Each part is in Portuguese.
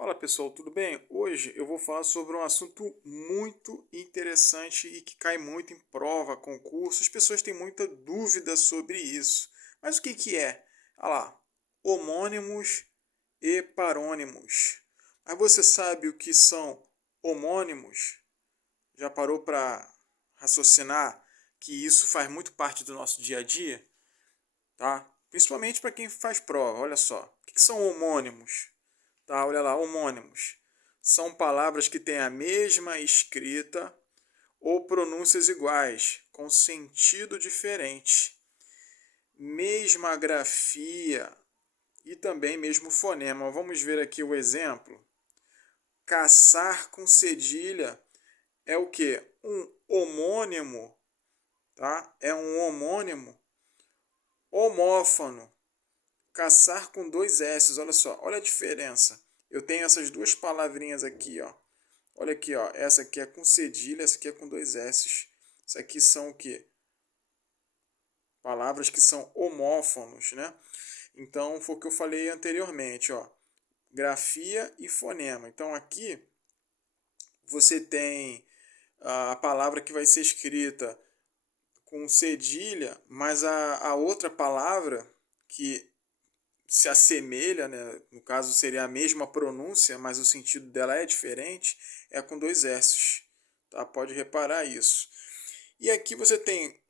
Fala pessoal, tudo bem? Hoje eu vou falar sobre um assunto muito interessante e que cai muito em prova, concurso. As pessoas têm muita dúvida sobre isso. Mas o que que é? Olha lá, homônimos e parônimos. Mas você sabe o que são homônimos? Já parou para raciocinar que isso faz muito parte do nosso dia a dia? Tá? Principalmente para quem faz prova. Olha só, o que que são homônimos? Tá, olha lá, homônimos. São palavras que têm a mesma escrita ou pronúncias iguais, com sentido diferente, mesma grafia e também mesmo fonema. Vamos ver aqui o exemplo. Caçar com cedilha é o que? Um homônimo, tá? É um homônimo homófono. Caçar com dois S, olha só, olha a diferença. Eu tenho essas duas palavrinhas aqui, ó. Olha aqui, ó. Essa aqui é com cedilha, essa aqui é com dois S. Isso aqui são o quê? Palavras que são homófonos, né? Então, foi o que eu falei anteriormente, ó. Grafia e fonema. Então, aqui você tem a palavra que vai ser escrita com cedilha, mas a outra palavra que se assemelha, né? No caso seria a mesma pronúncia, mas o sentido dela é diferente, é com dois S. Tá? Pode reparar isso. E aqui você tem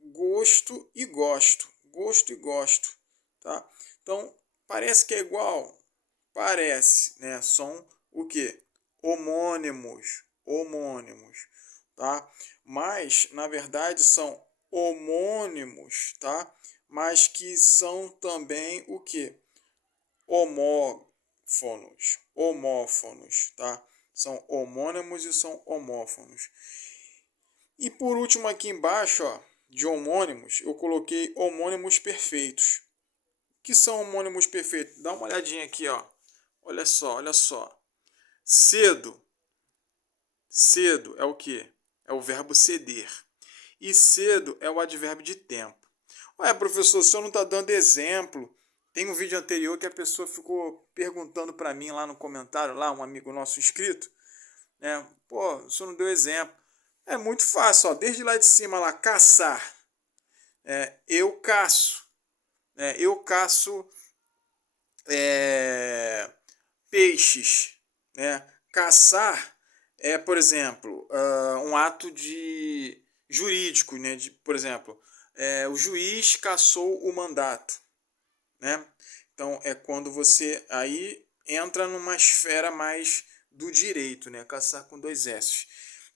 gosto e gosto. Gosto e gosto. Tá? Então, parece que é igual? Parece, né? São o que? Homônimos. Homônimos. Tá? Mas, na verdade, são homônimos, tá? Mas que são também o que? Homófonos. Homófonos, tá? São homônimos e são homófonos. E por último aqui embaixo, ó, de homônimos, eu coloquei homônimos perfeitos. O que são homônimos perfeitos? Dá uma olhadinha aqui, ó. Olha só, olha só. Cedo. Cedo é o que? É o verbo ceder. E cedo é o advérbio de tempo. Ué, professor, o senhor não está dando exemplo. Tem um vídeo anterior que a pessoa ficou perguntando para mim lá no comentário, lá um amigo nosso inscrito, né? Pô, o senhor não deu exemplo. É muito fácil, ó. Desde lá de cima, lá, caçar. Eu caço. Eu caço peixes. Né? Caçar é, por exemplo, um ato de jurídico, né? Por exemplo, o juiz cassou o mandato, né? Então é quando você aí entra numa esfera mais do direito, né? Caçar com dois S.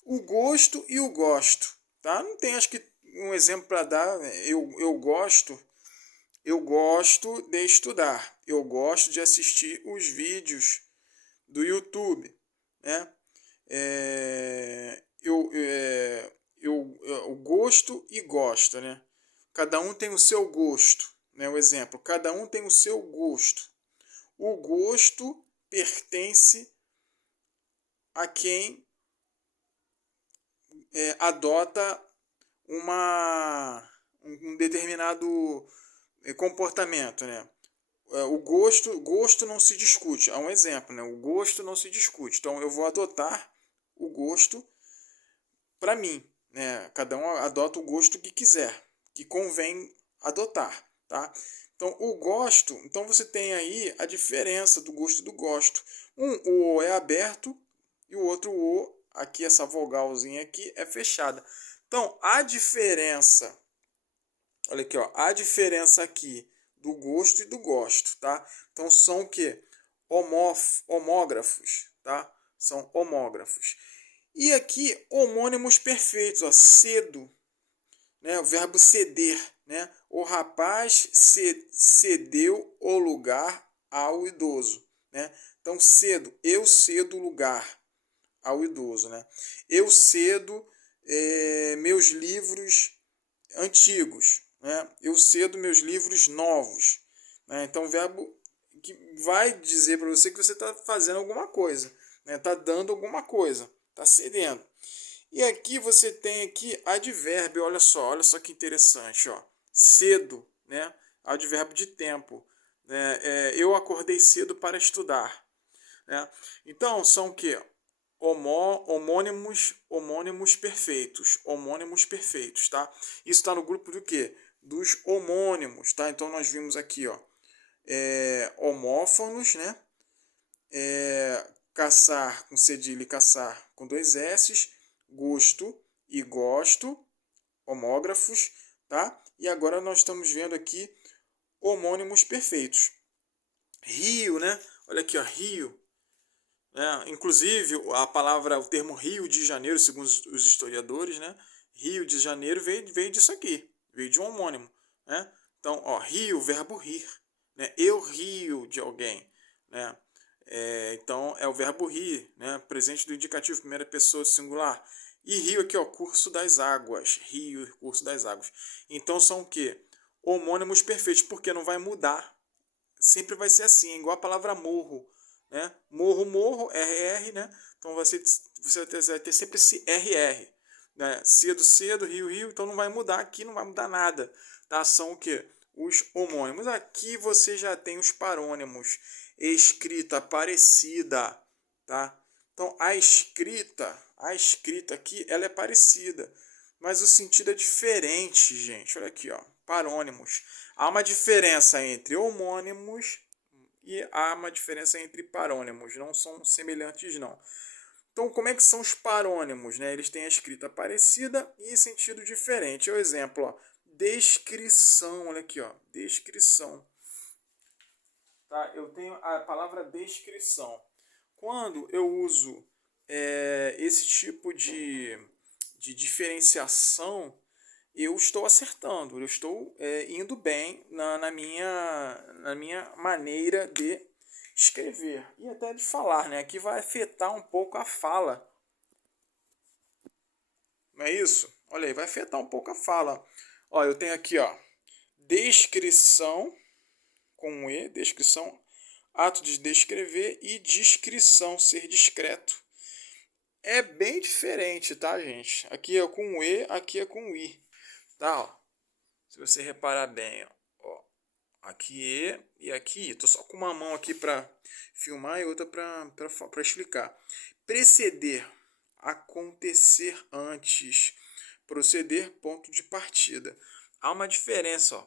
O gosto e o gosto, tá? Não tem, acho que um exemplo para dar. Eu gosto de estudar. Eu gosto de assistir os vídeos do YouTube, né? Eu gosto e gosto, né? Cada um tem o seu gosto, né? O exemplo, cada um tem o seu gosto. O gosto pertence a quem adota um determinado comportamento, né? O gosto não se discute. É um exemplo, né? O gosto não se discute. Então eu vou adotar o gosto para mim, né? Cada um adota o gosto que quiser, que convém adotar, tá? Então o gosto, então você tem aí a diferença do gosto e do gosto. O O é aberto e o outro O, aqui essa vogalzinha aqui é fechada. Então a diferença, olha aqui, ó, a diferença aqui do gosto e do gosto, tá? Então são o que? Homógrafos, tá? São homógrafos. E aqui, homônimos perfeitos, ó, cedo, né? O verbo ceder, né? O rapaz cedeu o lugar ao idoso, né? Então, cedo, eu cedo o lugar ao idoso, né? Eu cedo meus livros antigos, né? Eu cedo meus livros novos, né? Então, o verbo que vai dizer para você que você está fazendo alguma coisa, né? Está dando alguma coisa, está cedendo. E aqui você tem aqui advérbio, olha só que interessante, ó. Cedo, né? Advérbio de tempo. Eu acordei cedo para estudar. né? Então, são o quê? Homônimos perfeitos, tá? Isso está no grupo do quê? Dos homônimos, tá? Então, nós vimos aqui, ó, homófonos, né? Caçar com cedilha e caçar com dois S's, gosto e gosto, homógrafos, tá? E agora nós estamos vendo aqui homônimos perfeitos. Rio, né? Olha aqui, ó, Rio. Né? Inclusive, o termo Rio de Janeiro, segundo os historiadores, né? Rio de Janeiro veio disso aqui, veio de um homônimo, né? Então, ó, rio, verbo rir, né? Eu rio de alguém, né? Então, é o verbo rir, né? Presente do indicativo, primeira pessoa singular. E rio aqui, ó, curso das águas. Rio, curso das águas. Então, são o quê? Homônimos perfeitos, porque não vai mudar. Sempre vai ser assim, é igual a palavra morro, né? Morro, morro, RR, né? Então você vai ter sempre esse RR, né? Cedo, cedo, rio, rio, então não vai mudar aqui, não vai mudar nada, tá? São o quê? Os homônimos. Aqui você já tem os parônimos, escrita parecida, tá? Então a escrita aqui, ela é parecida, mas o sentido é diferente, gente. Olha aqui, ó, parônimos. Há uma diferença entre homônimos e há uma diferença entre parônimos, não são semelhantes não. Então, como é que são os parônimos, né? Eles têm a escrita parecida e sentido diferente. O exemplo, ó, descrição, olha aqui, ó, descrição. Tá? Eu tenho a palavra descrição. Quando eu uso esse tipo de diferenciação, eu estou acertando, eu estou indo bem na minha maneira de escrever e até de falar, né? Que vai afetar um pouco a fala. Não é isso? Olha aí, vai afetar um pouco a fala. Ó, eu tenho aqui, ó, descrição com um E, descrição, ato de descrever e discrição, ser discreto. É bem diferente, tá, gente? Aqui é com E, aqui é com I, tá? Ó. Se você reparar bem, ó, aqui e aqui, tô só com uma mão aqui para filmar e outra para explicar. Preceder, acontecer antes, proceder, ponto de partida. Há uma diferença, ó.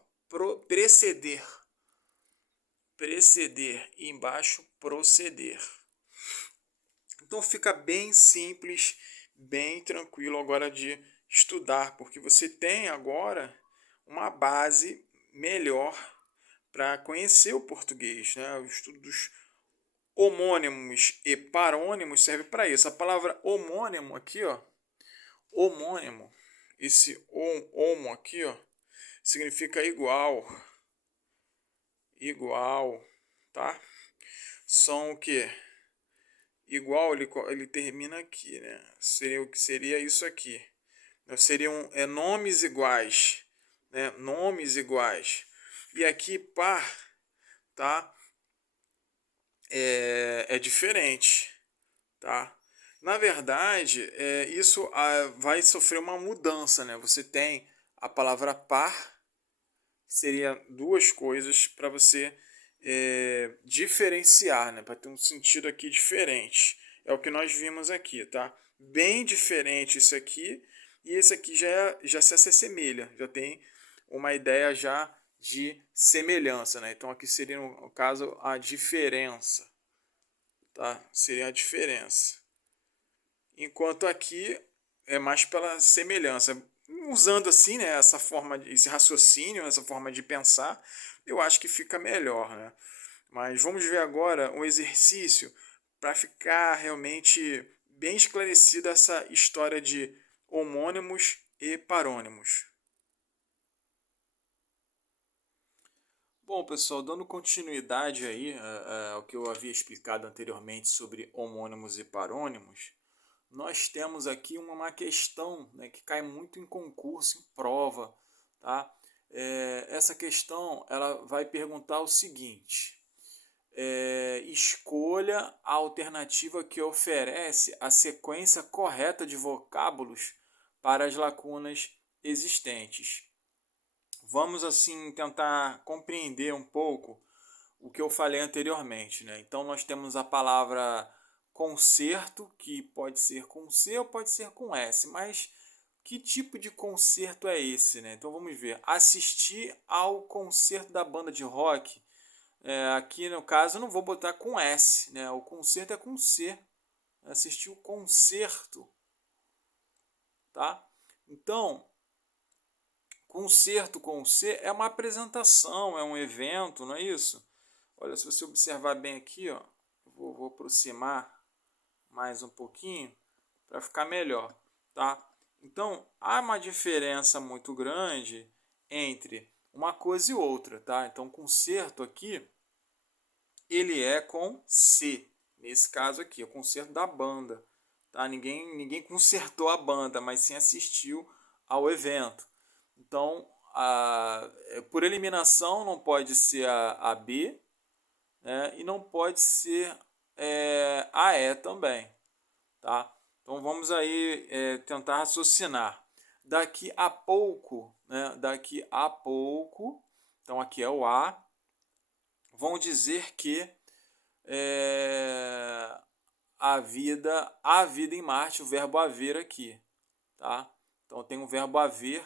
Preceder, preceder e embaixo proceder. Então fica bem simples, bem tranquilo agora de estudar, porque você tem agora uma base melhor para conhecer o português, né? O estudo dos homônimos e parônimos serve para isso. A palavra homônimo aqui, ó, homônimo, esse homo aqui, ó, significa igual, igual, tá? São o que? Igual, ele termina aqui, né? Seria o que seria isso aqui. Seriam nomes iguais, né? Nomes iguais. E aqui par, tá? É diferente, tá? Na verdade, isso vai sofrer uma mudança, né? Você tem a palavra par, seria duas coisas para você diferenciar, né? Para ter um sentido aqui diferente. É o que nós vimos aqui, tá? Bem diferente isso aqui e esse aqui já se assemelha, já tem uma ideia já de semelhança, né? Então aqui seria no caso a diferença, tá? Seria a diferença. Enquanto aqui é mais pela semelhança. Usando assim, né, essa forma, esse raciocínio, essa forma de pensar, eu acho que fica melhor, né? Mas vamos ver agora um exercício para ficar realmente bem esclarecida essa história de homônimos e parônimos. Bom, pessoal, dando continuidade aí ao que eu havia explicado anteriormente sobre homônimos e parônimos, nós temos aqui uma questão, né, que cai muito em concurso, em prova, tá? Essa questão ela vai perguntar o seguinte: escolha a alternativa que oferece a sequência correta de vocábulos para as lacunas existentes. Vamos assim tentar compreender um pouco o que eu falei anteriormente, né? Então nós temos a palavra concerto, que pode ser com C ou pode ser com S, mas que tipo de concerto é esse, né? Então vamos ver. Assistir ao concerto da banda de rock. Aqui no caso eu não vou botar com S, né? O concerto é com C. Assistir o concerto, tá? Então, concerto com C é uma apresentação, é um evento, não é isso? Olha, se você observar bem aqui, ó, vou aproximar mais um pouquinho para ficar melhor, tá? Então, há uma diferença muito grande entre uma coisa e outra, tá? Então, concerto aqui, ele é com C. Nesse caso aqui, é o concerto da banda, tá? Ninguém concertou a banda, mas sim assistiu ao evento. Então, por eliminação, não pode ser a B, né? E não pode ser a E também, tá? Então vamos aí tentar raciocinar. Daqui a pouco, né? Daqui a pouco, então aqui é o A, vão dizer que há vida em Marte, o verbo haver aqui, tá? Então tem o verbo haver.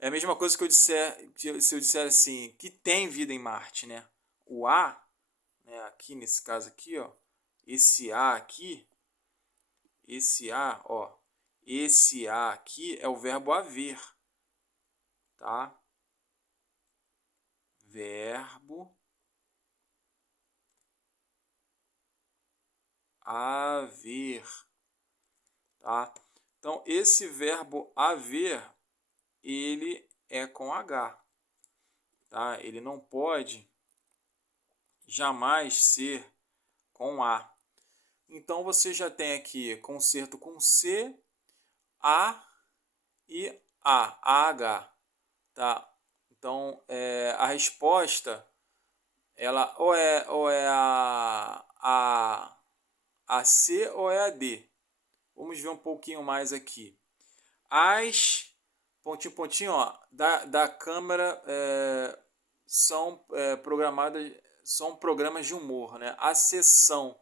É a mesma coisa que se eu disser assim, que tem vida em Marte, né? O A, né, aqui nesse caso aqui, ó, esse A aqui, esse A, ó, esse A aqui é o verbo haver, tá? Verbo haver, tá? Então esse verbo haver, ele é com H, tá? Ele não pode jamais ser com A. Então você já tem aqui concerto com C, A e AH, tá? Então a resposta ela ou é a C ou é a D. Vamos ver um pouquinho mais aqui. As pontinho, ó, da câmera programadas, são programas de humor, né? A sessão.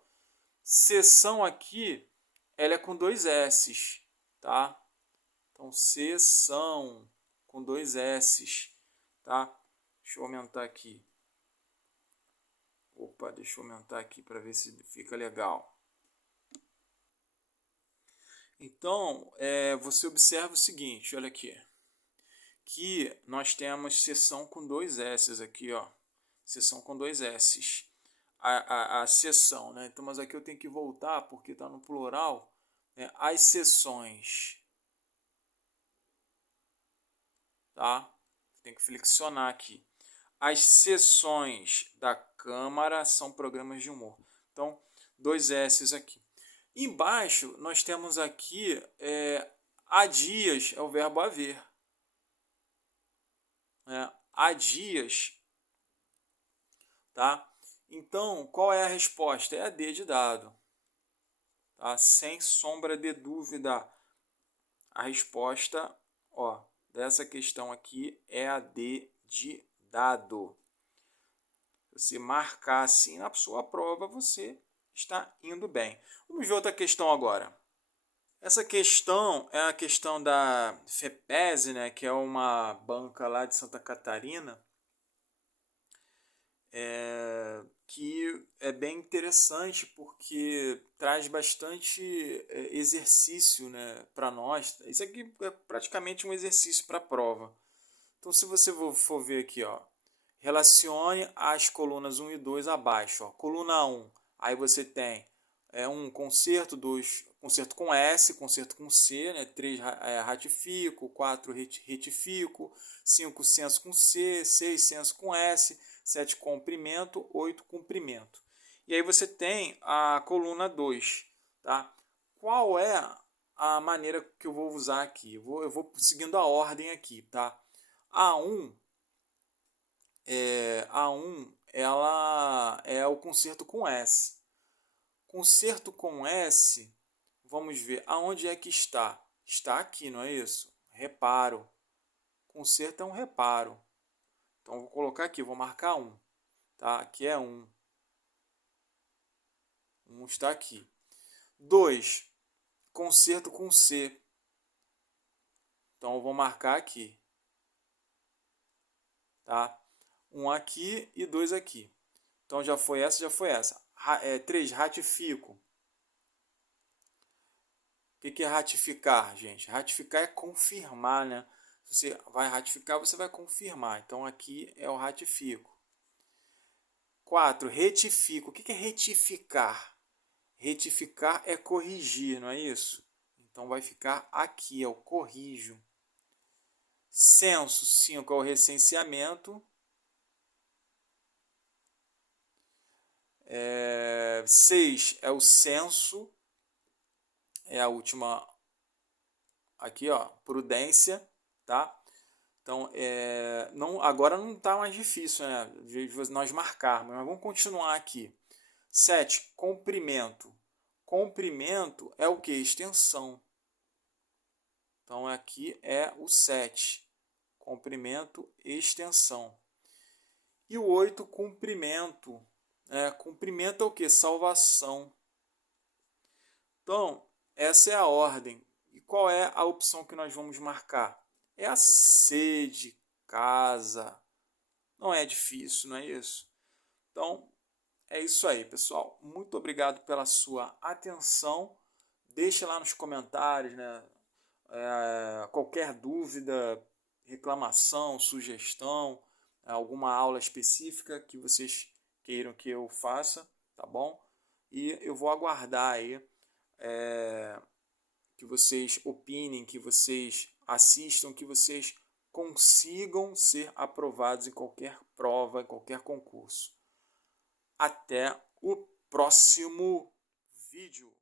Sessão aqui, ela é com dois S's, tá? Então, sessão com dois S's, tá? Deixa eu aumentar aqui. Opa, deixa eu aumentar aqui para ver se fica legal. Então, você observa o seguinte, olha aqui. Que nós temos sessão com dois S's aqui, ó. Sessão com dois S's. A sessão, né? Então, mas aqui eu tenho que voltar porque está no plural. Né? As sessões, tá? Tem que flexionar aqui. As sessões da Câmara são programas de humor. Então, dois S's aqui. Embaixo, nós temos aqui há dias, é o verbo haver. Há dias, tá? Então, qual é a resposta? É a D de dado. Tá? Sem sombra de dúvida. A resposta, ó, dessa questão aqui é a D de dado. Se você marcar assim na sua prova, você está indo bem. Vamos ver outra questão agora. Essa questão é a questão da FEPESE, né, que é uma banca lá de Santa Catarina, que é bem interessante porque traz bastante exercício, né, para nós. Isso aqui é praticamente um exercício para a prova. Então, se você for ver aqui, ó, relacione as colunas 1 e 2 abaixo. Ó. Coluna 1, aí você tem um concerto, 2 concerto com S, concerto com C, né? 3 ratifico, 4 retifico, 5 senso com C, 6 senso com S, 7 comprimento, 8 comprimento. E aí você tem a coluna 2. Tá? Qual é a maneira que eu vou usar aqui? Eu vou seguindo a ordem aqui. Tá? A1, ela é o concerto com S. Concerto com S, vamos ver aonde é que está. Está aqui, não é isso? Reparo. Concerto é um reparo. Então, vou colocar aqui, vou marcar 1. Tá? Aqui é 1. 1 está aqui. 2, concerto com C. Então, eu vou marcar aqui. Tá? 1 aqui e 2 aqui. Então, já foi essa, já foi essa. 3, ratifico. O que é ratificar, gente? Ratificar é confirmar, né? Se você vai ratificar, você vai confirmar. Então, aqui é o ratifico. 4, retifico. O que é retificar? Retificar é corrigir, não é isso? Então, vai ficar aqui, é o corrijo. Censo, 5 é o recenseamento. 6 é o censo. É a última aqui, ó, prudência, tá? Então, agora não está mais difícil, né, de nós marcarmos, mas vamos continuar aqui. 7, comprimento. Comprimento é o que? Extensão. Então, aqui é o 7. Comprimento, extensão. E o 8, cumprimento. Cumprimento é o que? Salvação. Então, essa é a ordem. E qual é a opção que nós vamos marcar? É a C de casa. Não é difícil, não é isso? Então, é isso aí, pessoal. Muito obrigado pela sua atenção. Deixa lá nos comentários, né? Qualquer dúvida, reclamação, sugestão, alguma aula específica que vocês queiram que eu faça, tá bom? E eu vou aguardar aí que vocês opinem, que vocês assistam, que vocês consigam ser aprovados em qualquer prova, em qualquer concurso. Até o próximo vídeo.